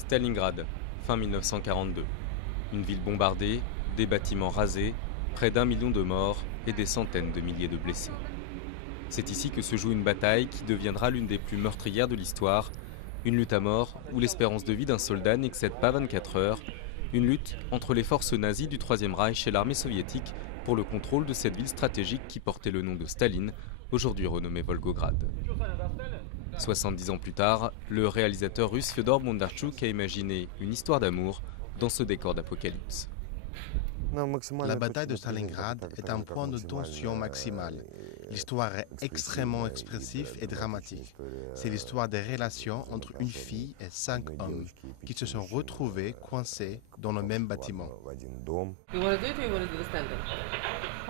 Stalingrad, fin 1942. Une ville bombardée, des bâtiments rasés, près d'1 million de morts et des centaines de milliers de blessés. C'est ici que se joue une bataille qui deviendra l'une des plus meurtrières de l'histoire. Une lutte à mort où l'espérance de vie d'un soldat n'excède pas 24 heures. Une lutte entre les forces nazies du Troisième Reich et l'armée soviétique pour le contrôle de cette ville stratégique qui portait le nom de Staline, aujourd'hui renommée Volgograd. 70 ans plus tard, le réalisateur russe Fyodor Bondarchuk a imaginé une histoire d'amour dans ce décor d'apocalypse. La bataille de Stalingrad est un point de tension maximal. L'histoire est extrêmement expressive et dramatique. C'est l'histoire des relations entre une fille et 5 hommes qui se sont retrouvés coincés dans le même bâtiment.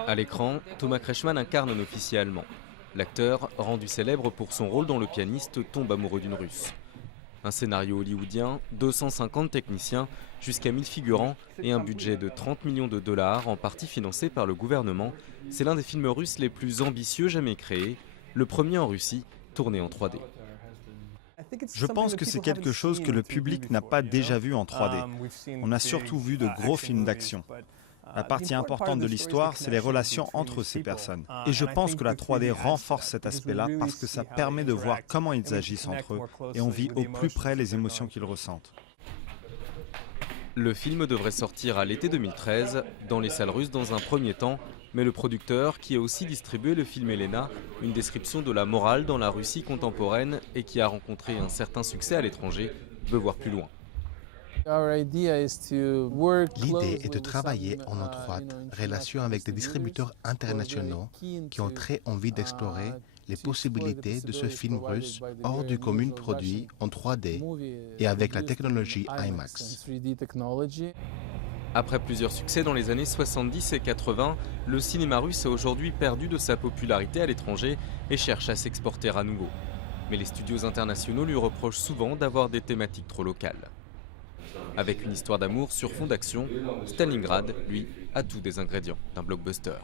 À l'écran, Thomas Kretschmann incarne un officier allemand. L'acteur, rendu célèbre pour son rôle dans Le Pianiste, tombe amoureux d'une Russe. Un scénario hollywoodien, 250 techniciens, jusqu'à 1000 figurants et un budget de 30 millions de dollars, en partie financé par le gouvernement. C'est l'un des films russes les plus ambitieux jamais créés, le premier en Russie, tourné en 3D. Je pense que c'est quelque chose que le public n'a pas déjà vu en 3D. On a surtout vu de gros films d'action. La partie importante de l'histoire, c'est les relations entre ces personnes. Et je pense que la 3D renforce cet aspect-là parce que ça permet de voir comment ils agissent entre eux et on vit au plus près les émotions qu'ils ressentent. Le film devrait sortir à l'été 2013, dans les salles russes dans un premier temps, mais le producteur, qui a aussi distribué le film Elena, une description de la morale dans la Russie contemporaine et qui a rencontré un certain succès à l'étranger, veut voir plus loin. L'idée est de travailler en étroite relation avec des distributeurs internationaux qui ont très envie d'explorer les possibilités de ce film russe hors du commun produit en 3D et avec la technologie IMAX. Après plusieurs succès dans les années 70 et 80, le cinéma russe a aujourd'hui perdu de sa popularité à l'étranger et cherche à s'exporter à nouveau. Mais les studios internationaux lui reprochent souvent d'avoir des thématiques trop locales. Avec une histoire d'amour sur fond d'action, Stalingrad, lui, a tous des ingrédients d'un blockbuster.